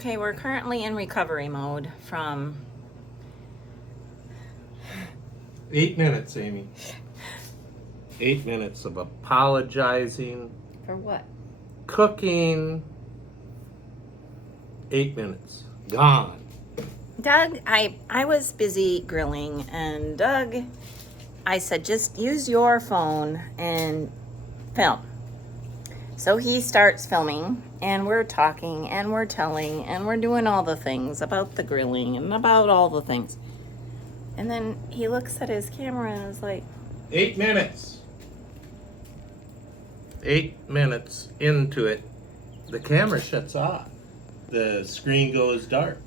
Okay, we're currently in recovery mode from 8 minutes, Amy. 8 minutes of apologizing, for what? cooking. 8 minutes. Gone. Doug, I was busy grilling, and Doug, I said, just use your phone and film. So he starts filming, and we're talking, and we're telling, and we're doing all the things about the grilling and about all the things. And then he looks at his camera and is like, 8 minutes. 8 minutes into it, the camera shuts off. The screen goes dark.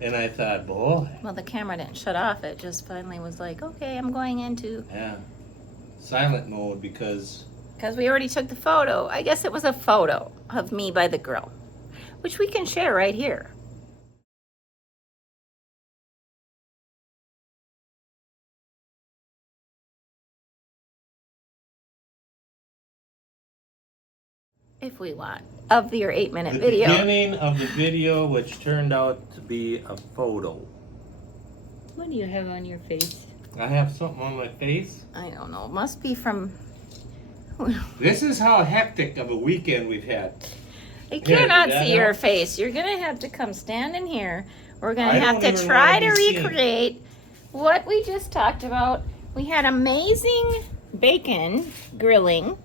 And I thought, boy. well, the camera didn't shut off. It just finally was like, okay, I'm going into... Yeah. Silent mode because we already took the photo. I guess it was a photo of me by the grill, which we can share right here. If we want, of your 8-minute the video. beginning of the video, which turned out to be a photo. What do you have on your face? I have something on my face. I don't know. It must be from... This is how hectic of a weekend we've had. I cannot did that see your help? face. You're going to have to come stand in here. We're going I to have don't to even try wanna to be seen. recreate what we just talked about. We had amazing bacon grilling.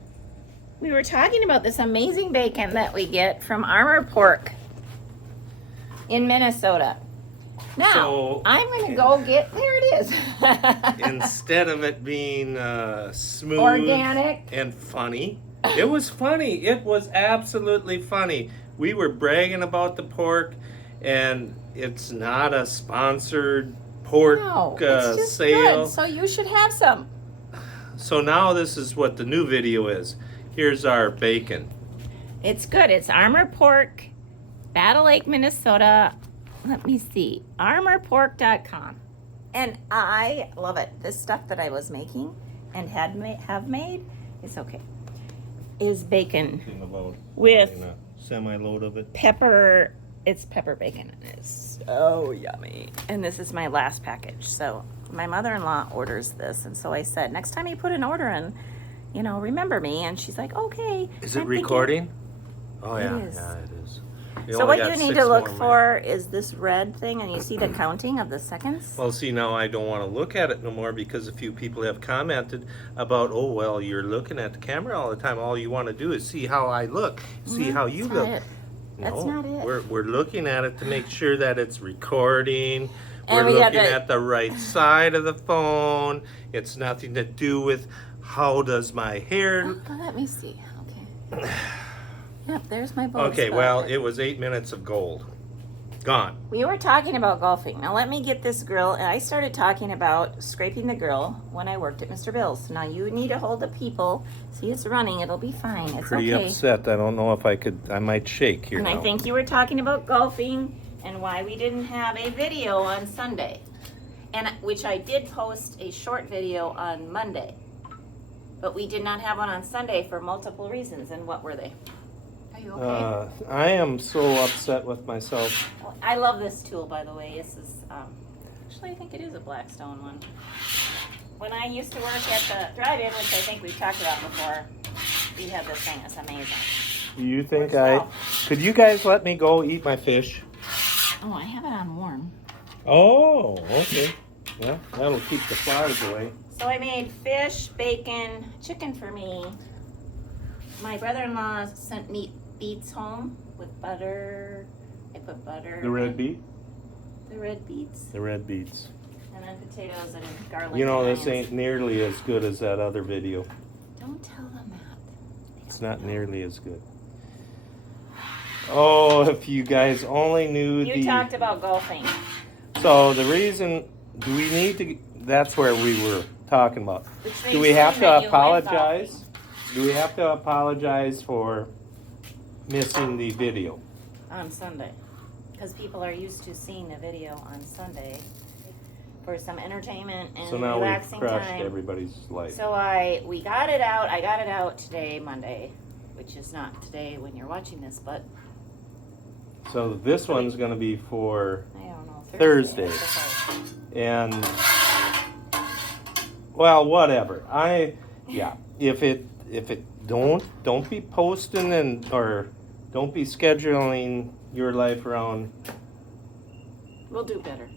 We were talking about this amazing bacon that we get from Armor Pork in Minnesota. Now, So- I'm going to go get, there it is. Instead of it being smooth Organic. and funny, it was funny. It was absolutely funny. We were bragging about the pork, and it's not a sponsored pork No, it's just sale. good. So you should have some. So now this is what the new video is. Here's our bacon. It's good. It's Armor Pork, Battle Lake, Minnesota. Let me see. ArmorPork.com. And I love it. This stuff that I was making and have made, it's okay, is bacon with a semi-load of it. pepper. It's pepper bacon. And it's so yummy. And this is my last package. So my mother-in-law orders this. And so I said, next time you put an order in, you know, remember me. And she's like, okay. Is it I'm thinking- recording? Oh It yeah, is. yeah, it is. So what you need to look for is this red thing, and you see the counting of the seconds. Well, see, now I don't want to look at it no more because a few people have commented about, oh, well, you're looking at the camera all the time. All you want to do is see how I look, see how you That's look. not it. That's No, not it. We're looking at it to make sure that it's recording. And We're we have looking to- at the right side of the phone. It's nothing to do with how does my hair. Oh, let me see. Okay. Yep, there's my bald Okay, spot. well, it was 8 minutes of gold. Gone. We were talking about golfing. Now let me get this grill, and I started talking about scraping the grill when I worked at Mr. Bill's. Now you need to hold the people. See, it's running. It'll be fine. It's Pretty okay. upset. I don't know if I might shake here And now. I think you were talking about golfing and why we didn't have a video on Sunday, and which I did post a short video on Monday, but we did not have one on Sunday for multiple reasons. And what were they? Are you okay? I am so upset with myself. I love this tool, by the way. This is actually, I think it is a Blackstone one. When I used to work at the drive-in, which I think we've talked about before, we had this thing. It's amazing. You think Where's could you guys let me go eat my fish? Oh, I have it on warm. Oh, okay. Yeah, that'll keep the flies away. So I made fish, bacon, chicken for me. My brother-in-law sent me beets home with butter. I put butter. The red beet? The red beets. The red beets. And then potatoes and garlic. You know, and this onions. ain't nearly as good as that other video. Don't tell them that. It's not nearly as good. Oh, if you guys only knew You talked about golfing. So the reason, do we need to, that's where we were talking about. Which Do makes we have sense to that you went apologize? golfing. Do we have to apologize for missing the video? On Sunday, because people are used to seeing the video on Sunday for some entertainment and So now we've relaxing crushed time. everybody's life. So I got it out today, Monday, which is not today when you're watching this, but So this one's gonna be for I don't know. Thursday. And well, whatever. If it don't be posting or don't be scheduling your life around. We'll do better.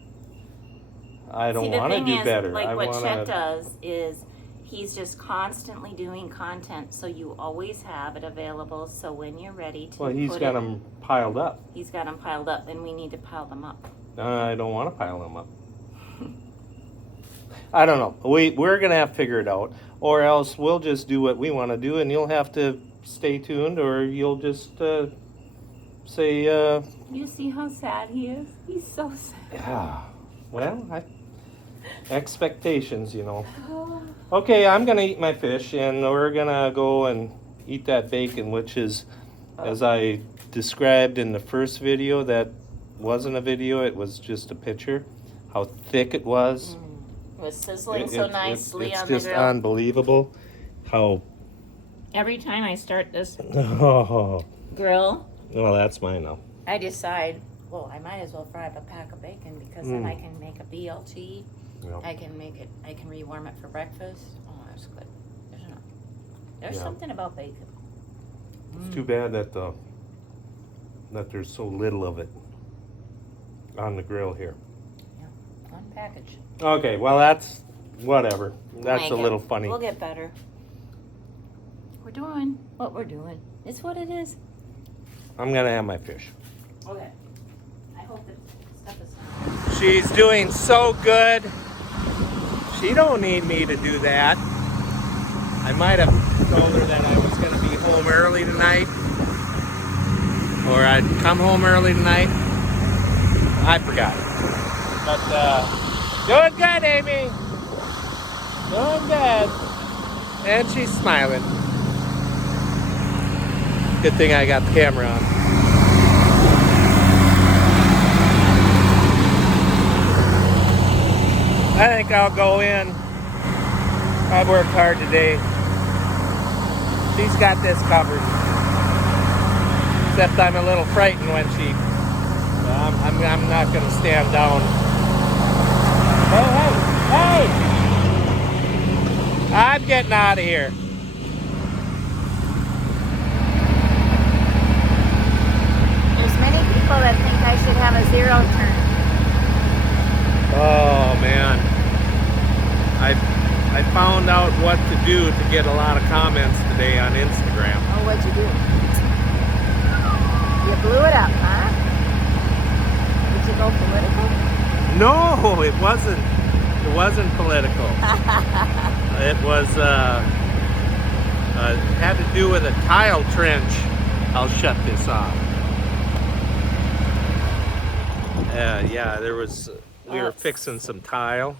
I don't want to do better. Like I what wanna... Chet does is he's just constantly doing content, so you always have it available. So when you're ready to, Well, he's got them piled up. He's got them piled up, and we need to pile them up. I don't want to pile them up. I don't know. We're gonna have to figure it out, or else we'll just do what we want to do, and you'll have to stay tuned, or you'll just say. You see how sad he is? He's so sad. Yeah. Well, expectations, you know. Okay, I'm gonna eat my fish, and we're gonna go and eat that bacon, which is, as I described in the first video, that wasn't a video; it was just a picture. How thick it was. It was sizzling so nicely it's on the just grill. Unbelievable. How. Every time I start this Oh. grill, Well, that's mine now. I decide, well, I might as well fry up a pack of bacon because then I can make a BLT. Yeah. I can rewarm it for breakfast. Oh, that's good. Isn't it? There's Yeah. something about bacon. It's too bad that there's so little of it on the grill here. Yeah, one package. Okay, well that's whatever. That's a little funny. We'll get better. We're doing what we're doing. It's what it is. I'm gonna have my fish. Okay. I hope that stuff is. She's doing so good. She don't need me to do that. I might have told her that I was gonna be home early tonight, or I'd come home early tonight. I forgot. But doing good, Amy. Doing good. And she's smiling. Good thing I got the camera on. I think I'll go in. I've worked hard today. She's got this covered. Except I'm a little frightened when she... I'm not going to stand down. Hey! I'm getting out of here. There's many people that think I should have a 0 turn. Oh man, I found out what to do to get a lot of comments today on Instagram. Oh, what'd you do? You blew it up, huh? Did you go political? No, it wasn't. It wasn't political. It was had to do with a tile trench. I'll shut this off. Yeah, there was. We were fixing some tile.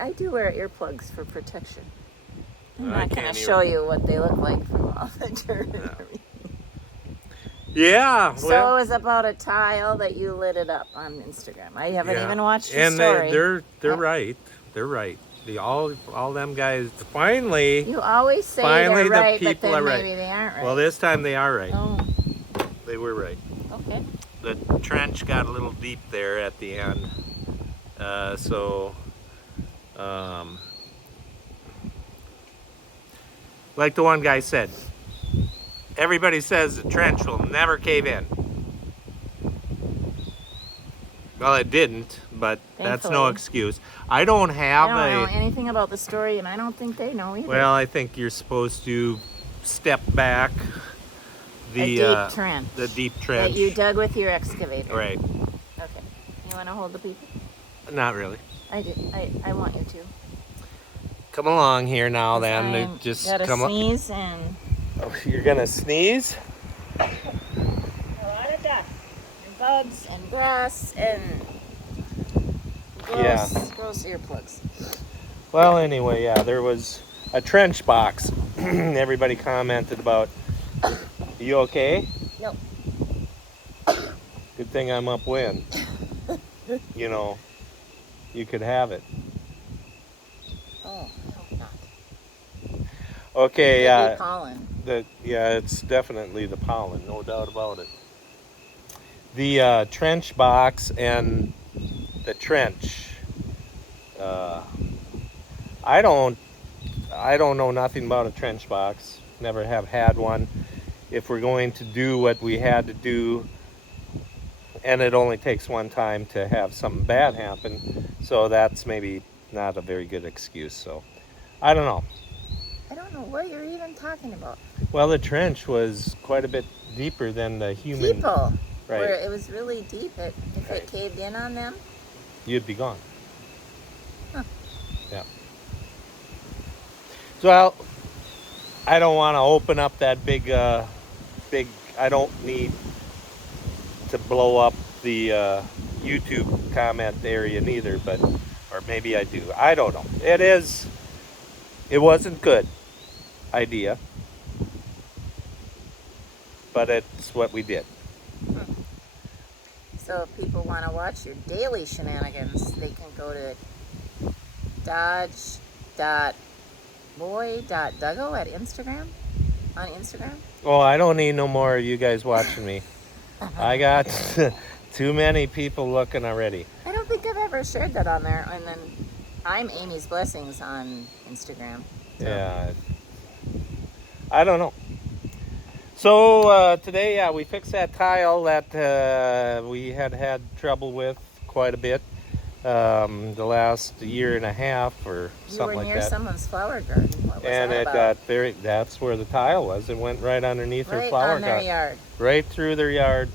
I do wear earplugs for protection. I'm I not going can't to show you what they look like from all the dirt. No. Yeah. So Well, it was about a tile that you lit it up on Instagram. I haven't yeah. even watched your And story. they're right. They're right. All them guys finally. You always say Finally, they're the right, but people then are right. maybe they aren't right. Well, this time they are right. Oh, They were right. okay. The trench got a little deep there at the end. Like the one guy said, everybody says the trench will never cave in. Well, it didn't, but that's no Thankfully. excuse. I don't have I don't know anything about the story, and I don't think they know either. Well, I think you're supposed to step back a deep trench. the deep trench. That you dug with your excavator. Right. Okay. You want to hold the people? Not really. I do. I want you to. Come along here now, then. I'm Just gotta come up. sneeze and Oh, you're gonna sneeze? a lot of dust and bugs and grass and gross earplugs. Well, anyway, yeah, there was a trench box. Everybody commented about. You okay? Nope. Good thing I'm upwind. You know, you could have it. Oh, I hope not. Okay, Could be pollen. it's definitely the pollen, no doubt about it. The trench box and the trench. I don't know nothing about a trench box. Never have had one. If we're going to do what we had to do, and it only takes one time to have something bad happen, so that's maybe not a very good excuse. So I don't know. I don't know what you're even talking about. Well, the trench was quite a bit deeper than the human. People, Right. where it was really deep. If Right. it caved in on them, You'd be gone. Huh. Yeah. So I don't want to open up that big. I don't need to blow up the YouTube comment area neither, or maybe I do. I don't know. It wasn't good idea, but it's what we did. so if people want to watch your daily shenanigans, they can go to dodge.boy.dougo at Instagram. On Instagram. Oh, I don't need no more of you guys watching me. I got too many people looking already. I don't think I've ever shared that on there. And then I'm Amy's Blessings on Instagram. So. Yeah. I don't know. So today, yeah, we fixed that tile that we had trouble with quite a bit the last year and a half or something like that. You were near someone's flower garden. What was And that it about? got that's where the tile was. It went right underneath her flower Right on their garden. yard. Right through their yard.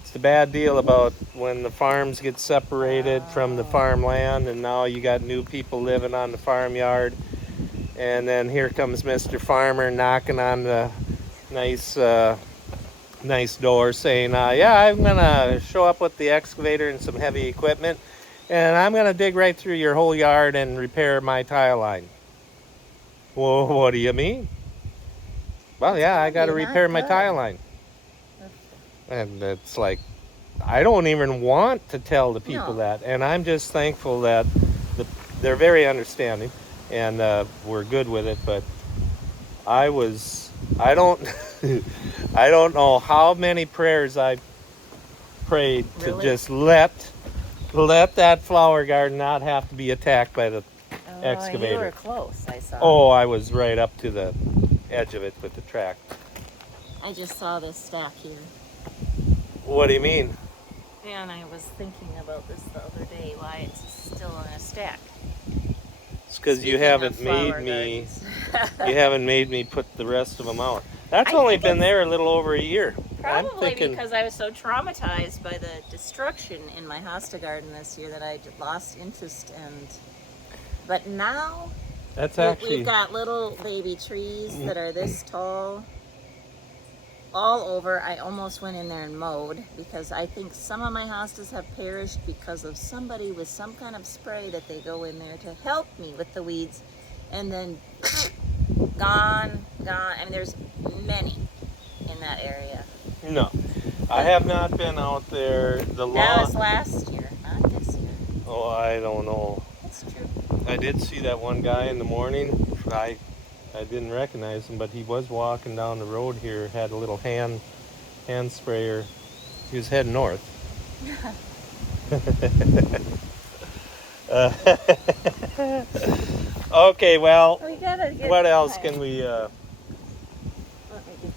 It's the bad deal about when the farms get separated from the farmland, and now you got new people living on the farmyard. And then here comes Mr. Farmer knocking on the nice door saying, yeah, I'm going to show up with the excavator and some heavy equipment, and I'm going to dig right through your whole yard and repair my tile line. Well, what do you mean? Well, yeah, I got to repair my tile line. And it's like, I don't even want to tell the people that. And I'm just thankful that they're very understanding and we're good with it. But I don't I don't know how many prayers I prayed to just let that flower garden not have to be attacked by the excavator. You were close, I saw. Oh, I was right up to the edge of it with the track. I just saw this stack here. What do you mean? And I was thinking about this the other day, why it's still in a stack. It's because you haven't made me put the rest of them out. That's only been there a little over a year. Probably because I was so traumatized by the destruction in my hosta garden this year that I lost interest but now we've got little baby trees that are this tall all over. I almost went in there and mowed because I think some of my hostas have perished because of somebody with some kind of spray that they go in there to help me with the weeds, and then gone. I mean, there's many in that area. No, I have not been out there. That was last year, not this year. Oh, I don't know. That's true. I did see that one guy in the morning. I didn't recognize him, but he was walking down the road here, had a little hand sprayer. He was heading north. Okay, well, what else can we... Let me get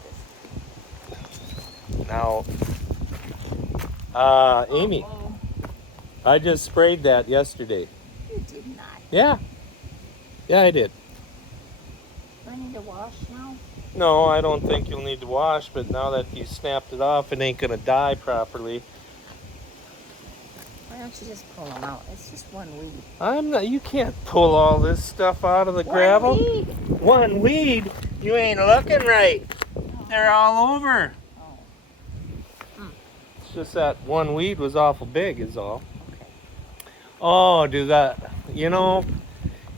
this. Now, Amy, I just sprayed that yesterday. You did not. Yeah, I did. Do I need to wash now? No, I don't think you'll need to wash, but now that you snapped it off, it ain't gonna die properly. Why don't you just pull them out? It's just one weed. You can't pull all this stuff out of the gravel. One weed? You ain't looking right. They're all over. It's just that one weed was awful big is all. Oh,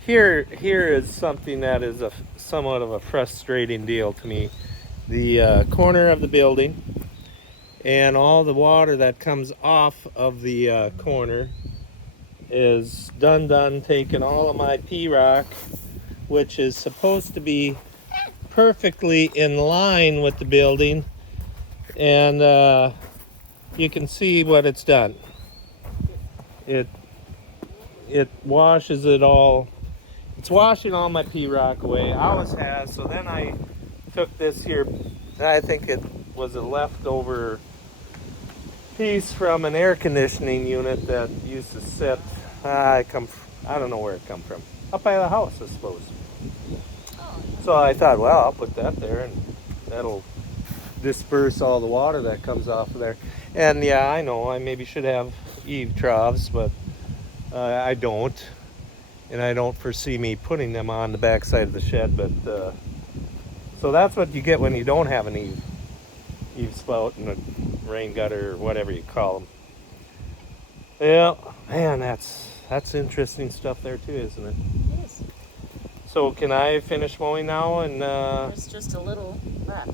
here is something that is somewhat of a frustrating deal to me. The corner of the building and all the water that comes off of the corner is done taking all of my P-rock, which is supposed to be perfectly in line with the building, and you can see what it's done. It washes it all. It's washing all my pea rock away. Always has. So then I took this here. I think it was a leftover piece from an air conditioning unit that used to sit. I don't know where it come from. Up by the house, I suppose. So I thought, well, I'll put that there, and that'll disperse all the water that comes off of there. And yeah, I know I maybe should have eave troughs, but I don't, and I don't foresee me putting them on the back side of the shed. But so that's what you get when you don't have an eave spout and a rain gutter or whatever you call them. Yeah, man, that's interesting stuff there too, isn't it? It is. So can I finish mowing now? And There's just a little left.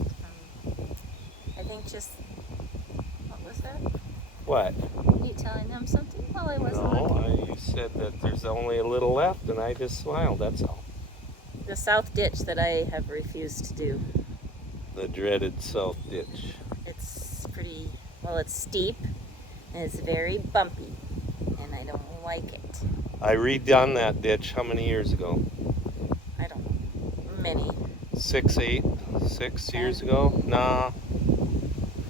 I think just, what was that? what? You telling them something while I wasn't No, looking? you said that there's only a little left, and I just smiled. That's all. The south ditch that I have refused to do. The dreaded south ditch. It's pretty, well, it's steep and it's very bumpy, and I don't like it. I redone that ditch how many years ago? I don't, many. 6 years ago? Nah.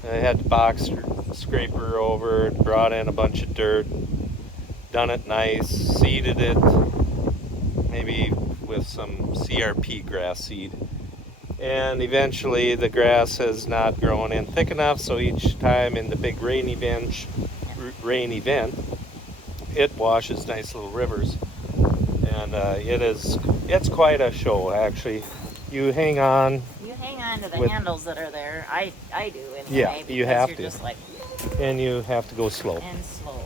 I had the box scraper over, brought in a bunch of dirt, done it nice, seeded it, maybe with some CRP grass seed. And eventually the grass has not grown in thick enough, so each time in the big rain event, it washes nice little rivers. And it's quite a show, actually. You hang on. You hang on to the handles that are there. I do anyway. Yeah, you have you're to. Just like, And you have to go slow. and slow.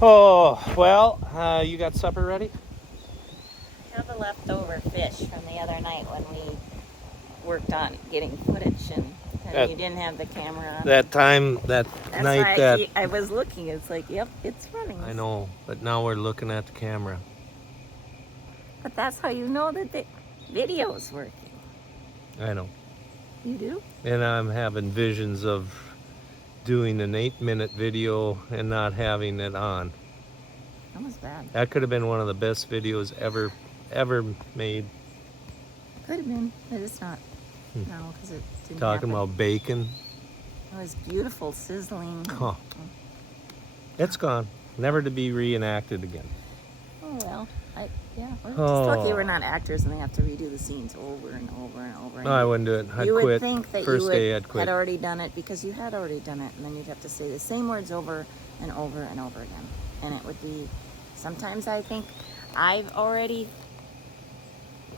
Oh, well, you got supper ready? I have a leftover fish from the other night when we worked on getting footage, and you didn't have the camera on. That time, that That's night why that... I was looking. It's like, yep, it's running. I know, but now we're looking at the camera. But that's how you know that the video's working. I know. You do? And I'm having visions of doing an 8-minute video and not having it on. That was bad. That could have been one of the best videos ever made. Could have been, but it's not. No, because it didn't Talking happen. about bacon. It was beautiful, sizzling. Huh. It's gone. Never to be reenacted again. Oh, well. Yeah, we're just Oh. lucky we're not actors and they have to redo the scenes over and over and over. No, I wouldn't do it. I'd you quit. would think that First you day I'd quit. had already done it because you had already done it, and then you'd have to say the same words over and over and over again. And it would be, sometimes I think I've already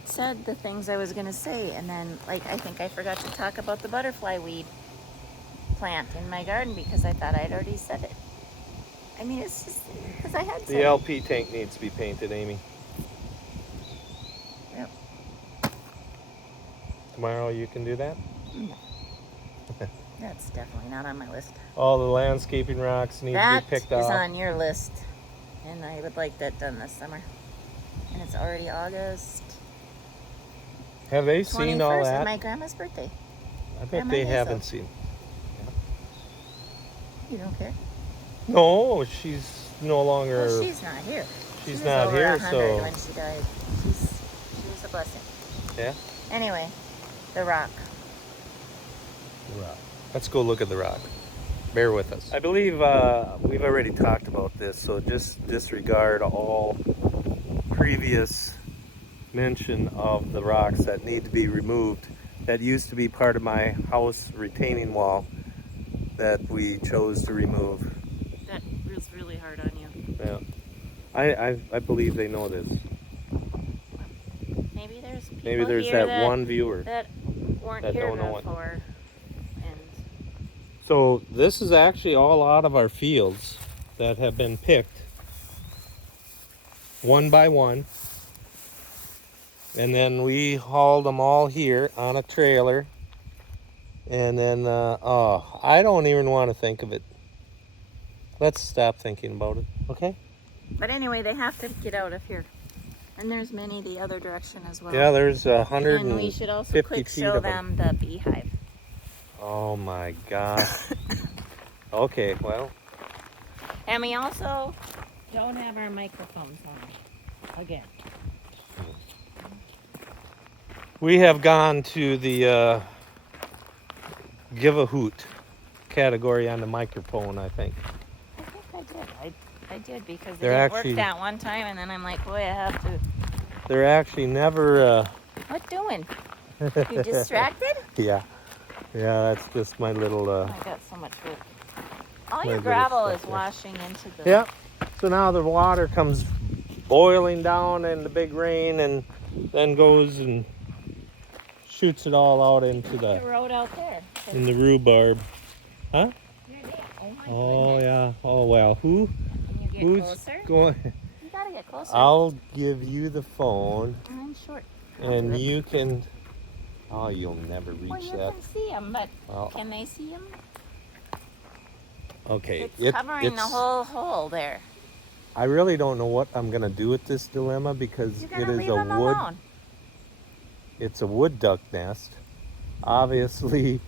said the things I was going to say, and then, like, I think I forgot to talk about the butterfly weed plant in my garden because I thought I'd already said it. I mean, it's just because I had said The LP tank needs to be painted, Amy. Yep. Tomorrow you can do that? No. That's definitely not on my list. All the landscaping rocks need to That be picked is off. on your list, and I would like that done this summer. And it's already August Have they 21st. seen all It's that? my grandma's birthday. I bet Grandma they is haven't up. seen. You don't care? No, she's no longer. Well, she's not here. She's She was not over here, 100 so when she died. She was a blessing. yeah. Anyway, the rock. The rock. Let's go look at the rock. Bear with us. I believe we've already talked about this, so just disregard all previous mention of the rocks that need to be removed. That used to be part of my house retaining wall that we chose to remove. That was really hard on you. Yeah. I believe they know this. Maybe there's people Maybe there's here that one viewer that weren't that here don't know it. before. And So this is actually all out of our fields that have been picked one by one. And then we hauled them all here on a trailer. And then, I don't even want to think of it. Let's stop thinking about it, okay? But anyway, they have to get out of here. And there's many the other direction as well. Yeah, there's And we should also 150 quick feet show of them. them the beehive. Oh my gosh. Okay, well, And we also don't have our microphones on. Again. we have gone to the give a hoot category on the microphone, I think. I think I did. I did because it They're didn't actually- work that one time, and then I'm like, boy, I have to. They're actually never, What doing? You distracted? yeah, that's just my little, Oh, I got so much wood. All My your little gravel stuff is there. washing into the. yeah. So now the water comes boiling down in the big rain and then goes and shoots it all out into The the, road out there. in the rhubarb. Huh? You're there. Oh my Oh, goodness. yeah. Oh, well, Can you get who's closer? going? You gotta get closer. I'll give you the phone I'm short. and you can, oh, you'll never Well, reach you that. can see him, but Well, can they see him? okay. It's covering the it's- whole hole there. I really don't know what I'm gonna do with this dilemma because You're it gonna is leave a him wood. alone. It's a wood duck nest. Obviously,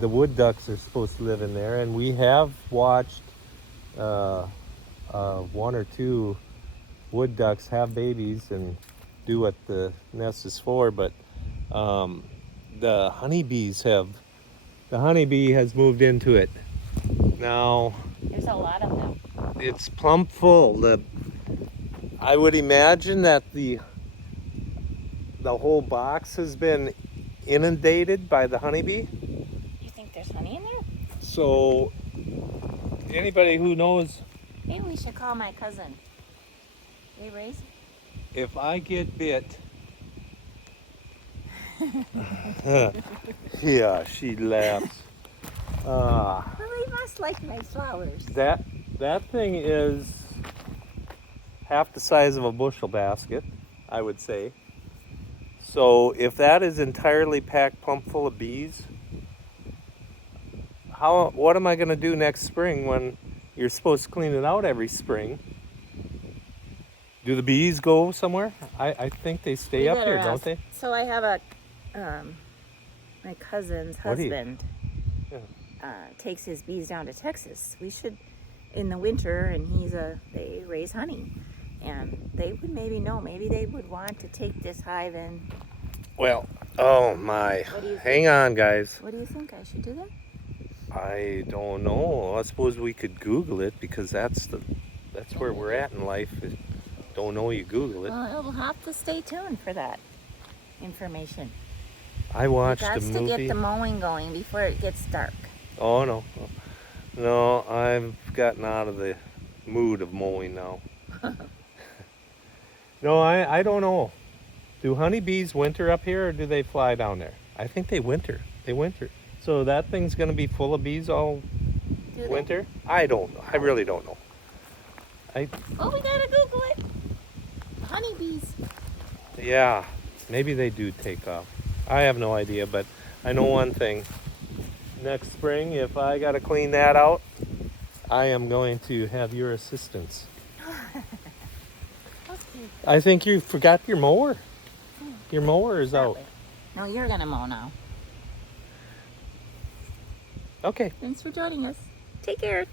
the wood ducks are supposed to live in there, and we have watched one or two wood ducks have babies and do what the nest is for. But the honeybee has moved into it. Now There's a lot of them. it's plumb full. I would imagine that the whole box has been inundated by the honeybee. You think there's honey in there? So anybody who knows, Maybe we should call my cousin. They raise. if I get bit, yeah, she laughs. Well, they must like my flowers. That thing is half the size of a bushel basket, I would say. So if that is entirely packed plumb full of bees, what am I going to do next spring when you're supposed to clean it out every spring? Do the bees go somewhere? I think they stay We up better here, don't ask. they? So I have a, my cousin's What do you- husband Yeah. takes his bees down to Texas. We should, in the winter, and they raise honey. And they would maybe know, maybe they would want to take this hive in. Well, oh my. What do you Hang on, guys. What do you think? I should do that? I don't know. I suppose we could Google it because that's where we're at in life. Don't know, you Google it. Well, we'll have to stay tuned for that information. I watched Got a to movie. get the mowing going before it gets dark. Oh no, no, I've gotten out of the mood of mowing now. No, I don't know. Do honeybees winter up here or do they fly down there? I think they winter. They winter. So that thing's gonna be full of bees all Do they? winter? I don't know. I really don't know. Oh, we gotta Google it. Honeybees. Yeah, maybe they do take off. I have no idea, but I know one thing. Next spring, if I gotta clean that out, I am going to have your assistance. Okay. I think you forgot your mower. Your mower is out. No, you're gonna mow now. Okay. Thanks for joining us. Take care.